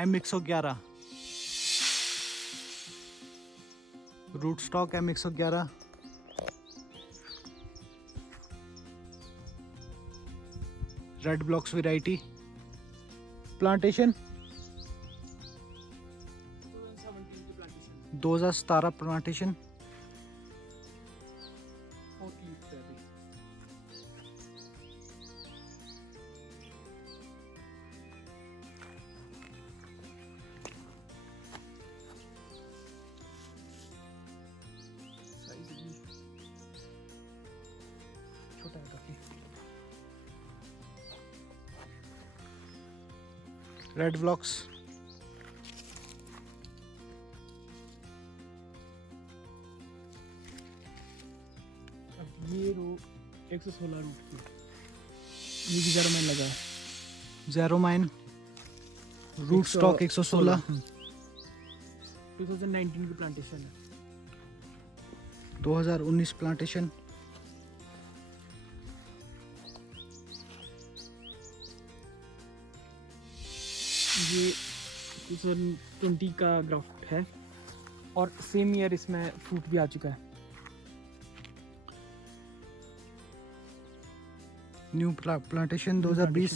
M111 root stock M111 red blocks variety plantation 2017 plantation छोटा है काफी। रेड ब्लॉक्स अब ये रो 116 रूट की, ये भी ज़रा मैंने लगा है। ज़ेरोमाइन रूट स्टॉक 116 2019 की प्लांटेशन है। 2019 प्लांटेशन ये 2020 का ग्राफ्ट है और सेम ईयर इसमें फ्रूट भी आ चुका है। न्यू प्लांटेशन 2020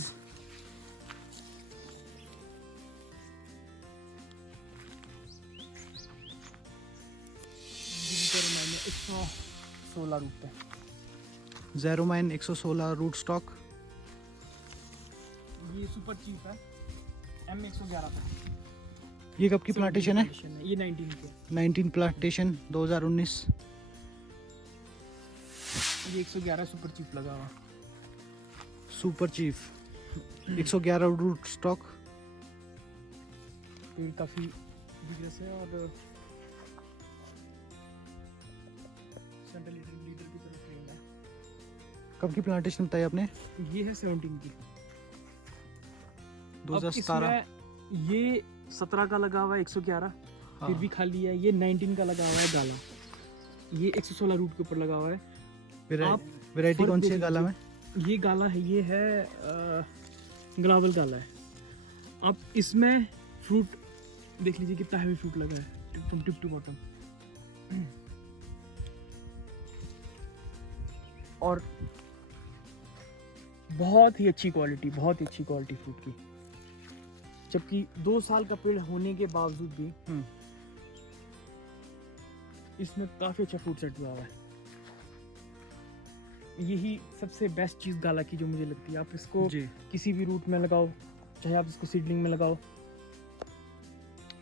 मैंने 116 रूट पे। ज़ेरोमाइन 116 रूट स्टॉक ये सुपर चीप है M111 पे। ये कब की प्लांटेशन है? ये 19 के। 19 प्लांटेशन 2019 ये 111 सुपर चीप लगा हुआ। सुपर चीफ 111 रूट स्टॉक पेड़ काफ़ी बिगड़स है और सेंट्रल लीडर की तरफ ट्रेन है। कब की प्लांटेशन बताई आपने? ये है 17 की। 2017 ये 17 का लगा हुआ है 111, हाँ। फिर भी खाली है। ये 19 का लगा हुआ है गाला, ये 116 रूट के ऊपर लगा हुआ है। आप वैरायटी कौन सी है देख गाला में? ये गाला है, ये है ग्लावल गाला है। आप इसमें फ्रूट देख लीजिए कितना हैवी फ्रूट लगा है फ्रॉम टिप टू बॉटम। और बहुत ही अच्छी क्वालिटी, बहुत ही अच्छी क्वालिटी फ्रूट की। जबकि 2 साल का पेड़ होने के बावजूद भी इसमें काफ़ी अच्छा फ्रूट सेट हुआ है। यही सबसे बेस्ट चीज़ गाला की जो मुझे लगती है। आप इसको जी किसी भी रूट में लगाओ, चाहे आप इसको सीडलिंग में लगाओ,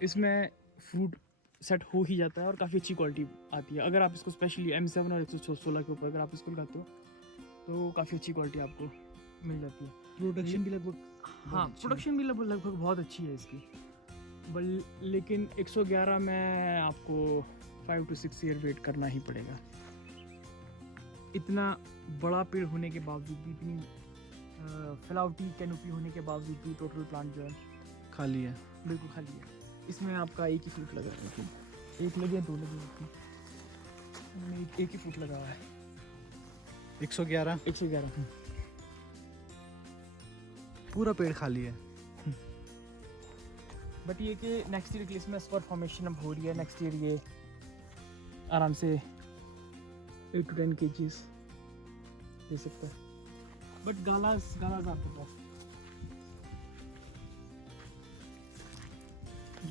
इसमें फ्रूट सेट हो ही जाता है और काफ़ी अच्छी क्वालिटी आती है। अगर आप इसको स्पेशली M7 और 116 के ऊपर अगर आप इसको लगाते हो तो काफ़ी अच्छी क्वालिटी आपको मिल जाती है। प्रोडक्शन भी लगभग हाँ, प्रोडक्शन भी लगभग बहुत अच्छी है इसकी। लेकिन 111 में आपको 5 to 6 ईयर वेट करना ही पड़ेगा। इतना बड़ा पेड़ होने के बावजूद भी, इतनी फ्लावटी कैनोपी होने के बावजूद भी टोटल प्लांट जो है खाली है। बिल्कुल खाली है। इसमें आपका एक ही फ्रूट लगा है, एक लगे 2 लगे, एक ही फ्रूट लगा हुआ है। 111 पूरा पेड़ खाली है। बट ये कि नेक्स्ट ईयर के लिए इसमें स्पर फॉर्मेशन अब हो रही है। नेक्स्ट ईयर ये आराम से 8 to 10 kgs दे सकता है। बट गालास आपके पास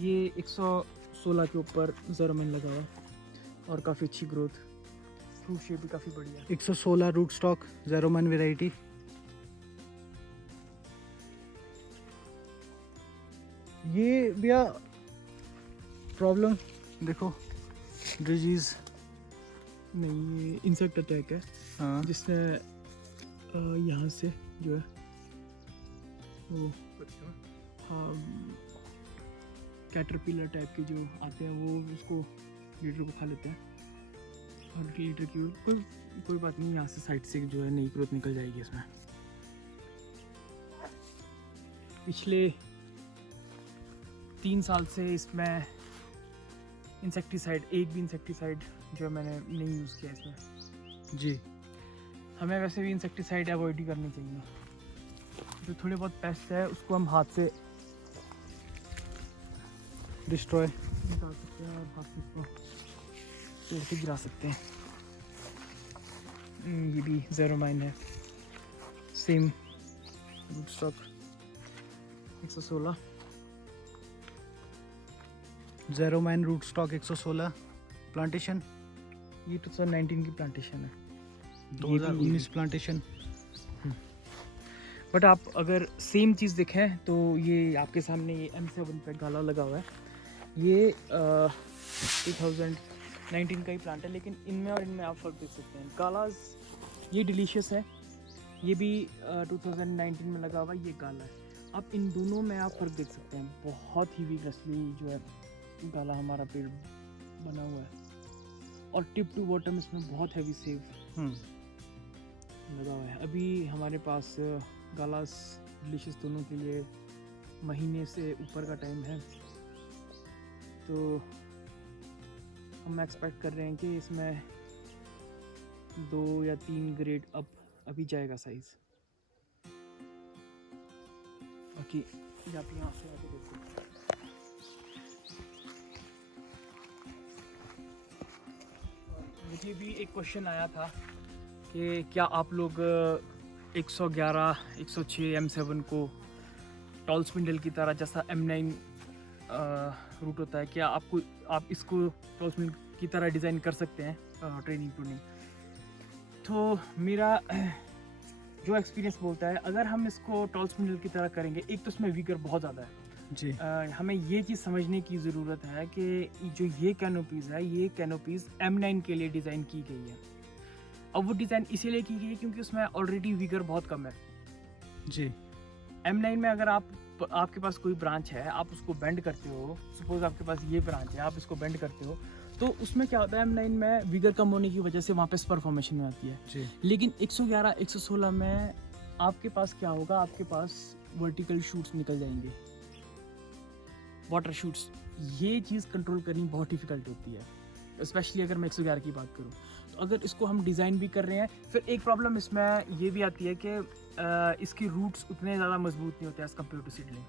ये 116 के ऊपर ज़ेरोमाइन लगा हुआ और काफ़ी अच्छी ग्रोथ, फ्रूट शेप भी काफ़ी बढ़िया। 116 रूट स्टॉक ज़ेरोमाइन वैरायटी। ये भैया प्रॉब्लम देखो, डिजीज नहीं, ये इंसेक्ट अटैक है हाँ जिसने यहाँ से जो है वो हाँ कैटरपिलर टाइप के जो आते हैं वो उसको लीटर को खा लेते हैं। और लीटर की कोई बात नहीं, यहाँ से साइड से जो है नई ग्रोथ निकल जाएगी इसमें। पिछले 3 साल से इसमें इंसेक्टिसाइड, एक भी इंसेक्टिसाइड जो मैंने नहीं यूज़ किया इसमें। जी। हमें वैसे भी इंसेक्टिसाइड अवॉइड ही करनी चाहिए। जो थोड़े बहुत पेस्ट है उसको हम हाथ से डिस्ट्रॉय। निकाल सकते हैं और बाकी इसको पेड़ से गिरा सकते हैं। ये भी ज़ेरोमाइन है, सेम रूट स्टॉक 116। ज़ेरोमाइन रूट स्टॉक 116 प्लांटेशन, ये 2019 की प्लांटेशन है। 2019 प्लांटेशन। बट आप अगर सेम चीज़ देखें तो ये आपके सामने ये M7 पे गाला लगा हुआ है। ये 2019 का ही प्लांट है, लेकिन इनमें और इनमें आप फ़र्क देख सकते हैं। गालाज ये डिलीशियस है, ये भी 2019 में लगा हुआ ये गाला है। आप इन दोनों में आप फ़र्क देख सकते हैं। बहुत ही वीगरसली जो है गाला हमारा पेड़ बना हुआ है, और टिप टू बॉटम इसमें बहुत हैवी सेव लगा हुआ है। अभी हमारे पास गालास डिलीशियस दोनों के लिए महीने से ऊपर का टाइम है, तो हम एक्सपेक्ट कर रहे हैं कि इसमें 2 या 3 ग्रेड अप अभी जाएगा साइज। बाकी आप यहाँ से आके देखो, मुझे भी एक क्वेश्चन आया था कि क्या आप लोग 111, 106 M7 को टॉल स्पिंडल की तरह जैसा M9 रूट होता है, क्या आप इसको टॉल स्पिंडल की तरह डिज़ाइन कर सकते हैं ट्रेनिंग टूनिंग? तो मेरा जो एक्सपीरियंस बोलता है, अगर हम इसको टॉल स्पिंडल की तरह करेंगे, एक तो इसमें वीगर बहुत ज़्यादा है जी। हमें ये चीज़ समझने की ज़रूरत है कि जो ये कैनोपीज़ है, ये कैनोपीज़ M9 के लिए डिज़ाइन की गई है। अब वो डिज़ाइन इसीलिए की गई है क्योंकि उसमें ऑलरेडी वीगर बहुत कम है जी। M9 में अगर आपके पास कोई ब्रांच है, आप उसको बेंड करते हो, सपोज आपके पास ये ब्रांच है, आप इसको बेंड करते हो, तो उसमें क्या होता है, M9 में वीगर कम होने की वजह से वहाँ पे स्पर फॉर्मेशन में आती है जी। लेकिन 111, 116 में आपके पास क्या होगा, आपके पास वर्टिकल शूट्स निकल जाएंगे, वाटर शूट्स। ये चीज़ कंट्रोल करनी बहुत डिफिकल्ट होती है, स्पेशली अगर मैं 111 की बात करूँ। तो अगर इसको हम डिज़ाइन भी कर रहे हैं, फिर एक प्रॉब्लम इसमें ये भी आती है कि इसकी रूट्स उतने ज़्यादा मजबूत नहीं होते एज़ कम्पेयर टू सीडलिंग।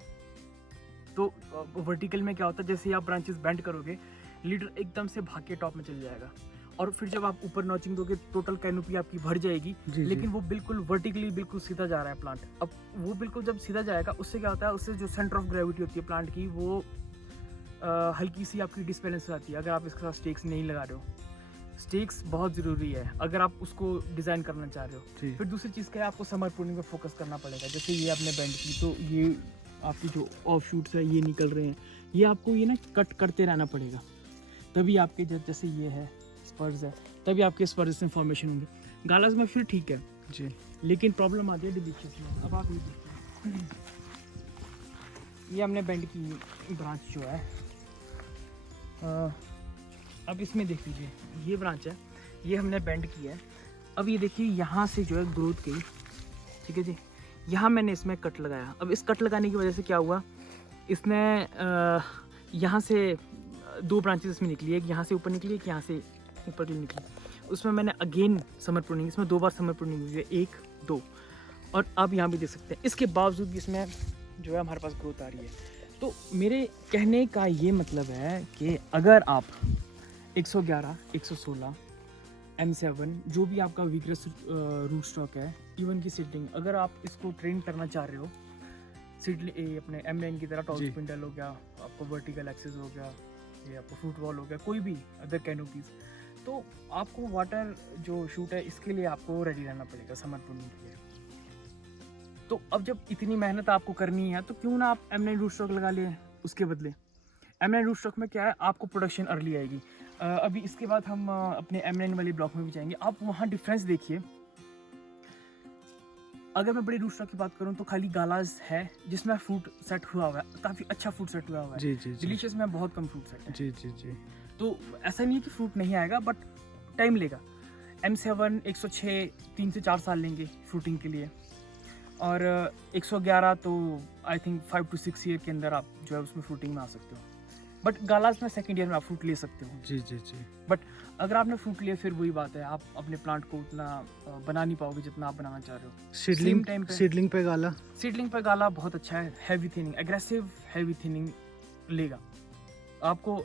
तो वर्टिकल में क्या होता है, जैसे ही आप ब्रांचेस बेंड करोगे, लीडर एकदम से भाग के टॉप में चल जाएगा, और फिर जब आप ऊपर नॉचिंग दोगे, टोटल कैनोपी आपकी भर जाएगी, लेकिन वो बिल्कुल वर्टिकली बिल्कुल सीधा जा रहा है प्लांट। अब वो बिल्कुल जब सीधा जाएगा, उससे क्या होता है, उससे जो सेंटर ऑफ ग्रेविटी होती है प्लांट की, वो हल्की सी आपकी डिसबैलेंस हो जाती है अगर आप इसके साथ स्टेक्स नहीं लगा रहे हो। स्टेक्स बहुत ज़रूरी है अगर आप उसको डिज़ाइन करना चाह रहे हो। फिर दूसरी चीज़ क्या है, आपको समर प्रूनिंग पे फोकस करना पड़ेगा। जैसे ये आपने बेंड की, तो ये आपकी जो ऑफ शूट्स है ये निकल रहे हैं, ये आपको ये ना कट करते रहना पड़ेगा, तभी आपके जैसे ये है स्पर्स है, तभी आपके स्पर्स में फॉर्मेशन होंगे। गालास में फिर ठीक है जी, लेकिन प्रॉब्लम आती है डिलीशियस में। अब आप ये देखिए, ये हमने बेंड की ब्रांच जो है, अब इसमें देख लीजिए, ये ब्रांच है, ये हमने बेंड की है। अब ये देखिए, यहाँ से जो है ग्रोथ गई, ठीक है जी, यहाँ मैंने इसमें कट लगाया। अब इस कट लगाने की वजह से क्या हुआ, इसने यहाँ से 2 ब्रांचेस इसमें निकली, एक यहाँ से ऊपर निकली, एक यहाँ से ऊपर की निकली। उसमें मैंने अगेन समर प्रूनिंग, इसमें 2 बार समर प्रूनिंग हुई है, 1, 2, और अब यहाँ भी देख सकते हैं। इसके बावजूद भी इसमें जो है हमारे पास ग्रोथ आ रही है। तो मेरे कहने का ये मतलब है कि अगर आप 111, 116, M7 जो भी आपका वीकनेस रूट स्टॉक है, इवन की सीडलिंग, अगर आप इसको ट्रेन करना चाह रहे हो, सीडलिंग अपने M9 की तरह टॉल स्पिंडल हो गया, आपको वर्टिकल एक्सेस हो गया, ये आपको फ्रूट वॉल हो गया, कोई भी अदर कैनोपीज, तो आपको वाटर जो शूट है इसके लिए आपको रेडी रहना पड़ेगा समर प्रूनिंग के लिए। तो अब जब इतनी मेहनत आपको करनी है, तो क्यों ना आप M9 रूट स्टॉक लगा लें उसके बदले। M9 रूट स्टॉक में क्या है, आपको प्रोडक्शन अर्ली आएगी। अभी इसके बाद हम अपने M9 वाले ब्लॉक में भी जाएंगे, आप वहाँ डिफरेंस देखिए। अगर मैं बड़े रूट स्टॉक की बात करूँ तो खाली गालास है जिसमें फ्रूट सेट हुआ है, काफ़ी अच्छा फ्रूट सेट हुआ है। जी जी, डिलीशियस में बहुत कम फ्रूट सेट है। जी जी जी। तो ऐसा नहीं है कि फ्रूट नहीं आएगा, बट टाइम लेगा। M7 106 3 से 4 साल लेंगे फ्रूटिंग के लिए, और 111 तो आई थिंक 5 to 6 ईयर के अंदर आप जो है उसमें फ्रूटिंग में आ सकते हो। बट गालास में सेकेंड ईयर में आप फ्रूट ले सकते हो। जी जी जी। बट अगर आपने फ्रूट लिया, फिर वही बात है, आप अपने प्लांट को उतना बना नहीं पाओगे जितना आप बनाना चाह रहे हो। सीडलिंग पे गाला, सीडलिंग पर गाला बहुत अच्छा है, heavy thinning, aggressive heavy thinning लेगा। आपको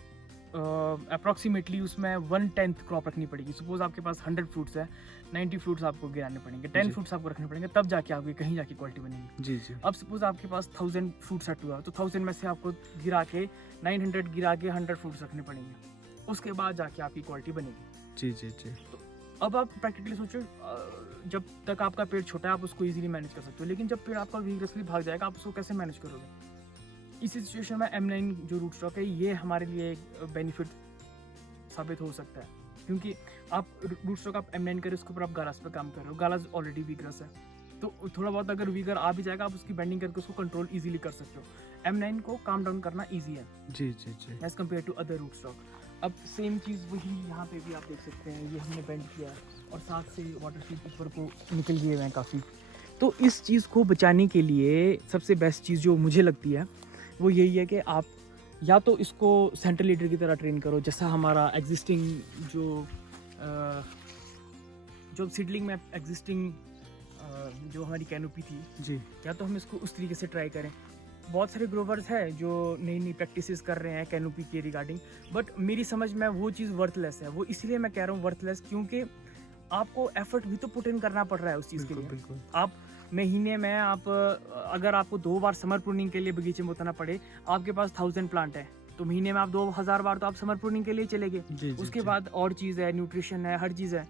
अप्रॉक्सीमेटली उसमें 1/10 क्रॉप रखनी पड़ेगी। सपोज आपके पास 100 फ्रूट्स है, 90 फ्रूट्स आपको गिराने पड़ेंगे, 10 जी। फ्रूट्स आपको रखने पड़ेंगे, तब जाके आपकी कहीं जाके क्वालिटी बनेगी। जी जी अब सपोज आपके पास 1000 फ्रूट सेट हुआ, तो 1000 में से आपको गिरा के 900 गिरा के 100 फ्रूट्स रखने पड़ेंगे, उसके बाद जाके आपकी क्वालिटी बनेगी। जी जी जी अब आप प्रैक्टिकली सोचो, जब तक आपका पेड़ छोटा है आप उसको इजीली मैनेज कर सकते हो, लेकिन जब पेड़ आपका विगरसली भाग जाएगा आप उसको कैसे मैनेज करोगे? इसी सिचुएशन में M9 जो रूट स्टॉक है ये हमारे लिए एक बेनिफिट साबित हो सकता है, क्योंकि आप रूट स्टॉक आप M9 करें, उसके ऊपर आप गालास पे काम कर रहे हो, गालास ऑलरेडी वीगरस है, तो थोड़ा बहुत अगर वीगर आ भी जाएगा आप उसकी बेंडिंग करके उसको कंट्रोल इजीली कर सकते हो। M9 को काम डाउन करना ईजी है जी जी जी as compare to other root stock. अब सेम चीज़ वही यहाँ पे भी आप देख सकते हैं, ये हमने बेंड किया है और साथ से वाटर शीट ऊपर को निकल गए हुए हैं काफ़ी। तो इस चीज़ को बचाने के लिए सबसे बेस्ट चीज़ जो मुझे लगती है वो यही है कि आप या तो इसको सेंटर लीडर की तरह ट्रेन करो, जैसा हमारा एग्जिस्टिंग जो सीडलिंग में एग्जिस्टिंग जो हमारी कैनोपी थी, जी या तो हम इसको उस तरीके से ट्राई करें। बहुत सारे ग्रोवर्स हैं जो नई नई प्रैक्टिसेस कर रहे हैं कैनोपी के रिगार्डिंग, बट मेरी समझ में वो चीज़ वर्थलेस है। वो इसलिए मैं कह रहा हूँ वर्थलेस, क्योंकि आपको एफर्ट भी तो पुट इन करना पड़ रहा है उस चीज़ के लिए। बिल्कुल आप महीने में आप अगर आपको 2 बार समर प्रूनिंग के लिए बगीचे में उतरना पड़े, आपके पास 1000 प्लांट है, तो महीने में आप 2000 बार तो आप समर प्रूनिंग के लिए चले गए। जी जी उसके जी। बाद और चीज़ है, न्यूट्रिशन है, हर चीज़ है,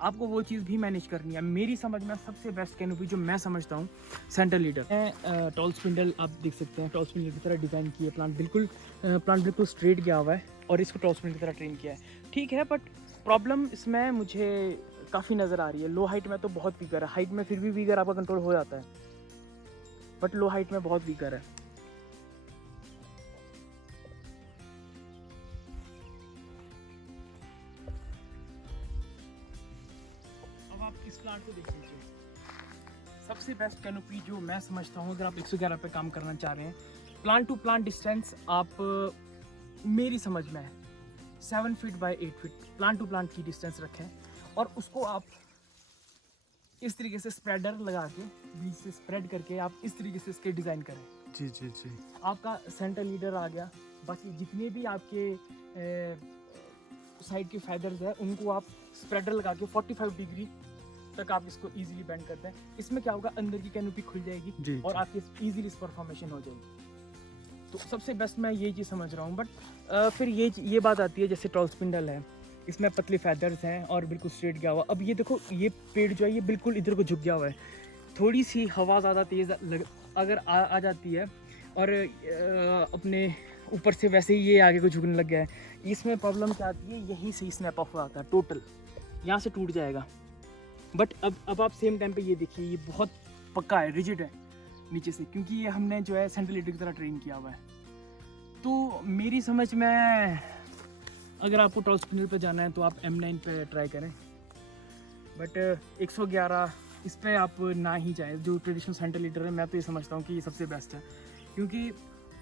आपको वो चीज़ भी मैनेज करनी है। मेरी समझ में सबसे बेस्ट कैनोपी जो मैं समझता हूँ सेंटर लीडर है। टॉल स्पिंडल आप देख सकते हैं, टॉल स्पिंडल की तरह डिज़ाइन किया है, प्लांट बिल्कुल स्ट्रेट गया हुआ है और इसको टॉल स्पिंडल की तरह ट्रेन किया है। ठीक है, बट प्रॉब्लम इसमें मुझे काफ़ी नज़र आ रही है। लो हाइट में तो बहुत वीकर है, हाइट में फिर भी वीकर आपका कंट्रोल हो जाता है, बट लो हाइट में बहुत वीकर है। अब आप इस प्लांट को देख लीजिए, सबसे बेस्ट कैनोपी जो मैं समझता हूँ अगर आप 111 पे काम करना चाह रहे हैं, प्लांट टू प्लांट डिस्टेंस आप मेरी समझ में 7 feet by 8 feet plant to plant की डिस्टेंस रखें और उसको आप इस तरीके से स्प्रेडर लगा के बीच से स्प्रेड करके आप इस तरीके से इसके डिज़ाइन करें। जी जी जी आपका सेंटर लीडर आ गया, बाकी जितने भी आपके साइड के फैदर्स हैं उनको आप स्प्रेडर लगा के 45 डिग्री तक आप इसको इजीली बेंड करते हैं। इसमें क्या होगा, अंदर की कैनोपी खुल जाएगी जी और जी। आपकी इजीली इस पर फॉर्मेशन हो जाएगी। तो सबसे बेस्ट मैं ये चीज़ समझ रहा हूँ। बट फिर ये बात आती है, जैसे टॉल स्पिंडल है, इसमें पतले फैदर्स हैं और बिल्कुल स्ट्रेट गया हुआ। अब ये देखो, ये पेड़ जो है ये बिल्कुल इधर को झुक गया हुआ है। थोड़ी सी हवा ज़्यादा तेज़ अगर आ जाती है और अपने ऊपर से वैसे ही ये आगे को झुकने लग गया है, इसमें प्रॉब्लम क्या आती है, यहीं से स्नैप ऑफ हो जाता है, टोटल यहाँ से टूट जाएगा। बट अब आप सेम टाइम पे ये देखिए, ये बहुत पक्का है, रिजिड है नीचे से, क्योंकि ये हमने जो है सेंट्रल लीडर की तरह ट्रेन किया हुआ है। तो मेरी समझ में अगर आपको टॉल स्पिंडल पे जाना है तो आप M9 पे ट्राई करें, बट 111 इस पे आप ना ही जाएं। जो ट्रेडिशनल सेंटर लीडर है, मैं तो ये समझता हूँ कि ये सबसे बेस्ट है, क्योंकि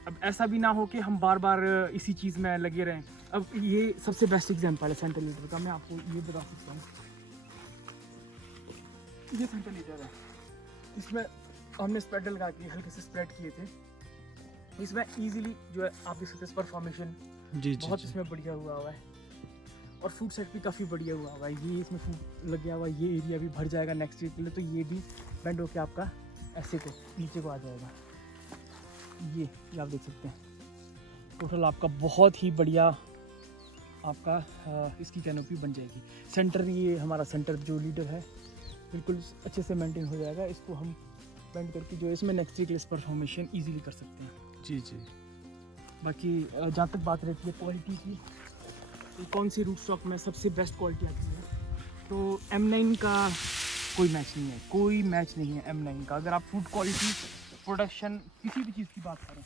अब ऐसा भी ना हो कि हम बार बार इसी चीज़ में लगे रहें। अब ये सबसे बेस्ट एग्जांपल है सेंटर लीडर का, मैं आपको ये बता सकता हूँ। ये सेंटर लीडर है, इसमें हमने स्प्रेड लगा के हल्के से स्प्रेड किए थे। इसमें इजीली जो है आप देख सकते हैं परफॉर्मेशन जी जी बहुत जी। इसमें बढ़िया हुआ है और फूड सेट भी काफ़ी बढ़िया हुआ है। ये इसमें फूड लग गया हुआ है, ये एरिया भी भर जाएगा नेक्स्ट ईयर के लिए, तो ये भी बेंड होके आपका ऐसे को नीचे को आ जाएगा। ये आप देख सकते हैं, टोटल आपका बहुत ही बढ़िया आपका इसकी कैनोपी बन जाएगी। सेंटर, ये हमारा सेंटर जो लीडर है बिल्कुल अच्छे से मेंटेन हो जाएगा। इसको हम बेंड करके जो है इसमें नेक्स्ट ईयर के लिए परफॉर्मेशन ईजिली कर सकते हैं। जी जी। बाकी जहाँ तक बात रहती है क्वालिटी की, तो कौन सी रूट स्टॉक में सबसे बेस्ट क्वालिटी आती है, तो M9 का कोई मैच नहीं है, कोई मैच नहीं है M9 का। अगर आप फूड क्वालिटी, प्रोडक्शन, किसी भी चीज़ की बात करें